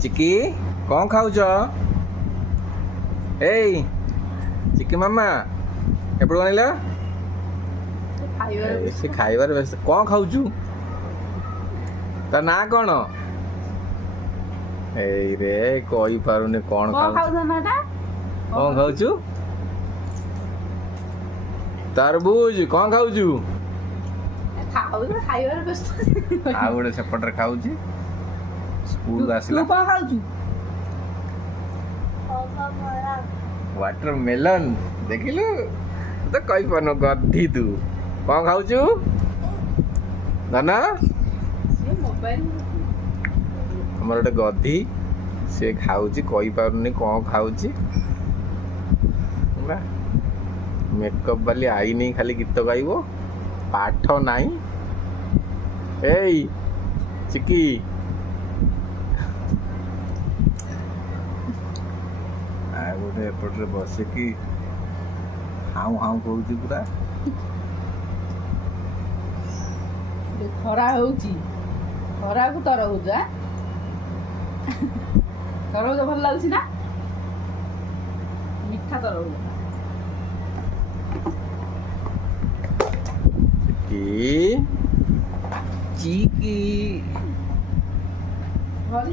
ଚିକି କ'ଣ ଖାଉଛ? ଏଇ ଚିକି ମାମା ଏପଟକୁ ଆଣିଲ। ସେ ଖାଇବାରେ ବ୍ୟସ୍ତ। କ'ଣ ଖାଉଛୁ? ତା ନାଁ କ'ଣ? ଏଇରେ କହିପାରୁନି କ'ଣ ଖାଉଛୁ? ତରବୁଜ। କ'ଣ ଖାଉଛୁ? ଆଉ ଗୋଟେ ସେପଟରେ ଖାଉଛି। ସ୍କୁଲ ଆସିଲା। କ'ଣ ଖାଉଛୁ? Water melon. ଦେଖିଲୁ ତ କହିପାରୁନ ଗଧି ତୁ। କ'ଣ ଖାଉଛୁ? ଧନ ଆମର ଗୋଟେ ଗଧି, ସେ ଖାଉଛି କହିପାରୁନି କ'ଣ ଖାଉଛି। ମେକଅପ୍ ବାଲି ଆଇନି, ଖାଲି ଗୀତ ଗାଇବ, ପାଠ ନାହିଁ। ଏଇ ଚିକି ଆଉ ଗୋଟେ ଏପଟରେ ବସିକି ହାଉଁ ହାଉଁ କହୁଛି ପୁରା। ଖରା ହଉଛି, ଖରାକୁ ତରଭୁଜ। ତରଭୁଜ ଭଲ ଲାଗୁଛି ନା? ମିଠା ତରଭୁଜ। ଚିକି ଭଲ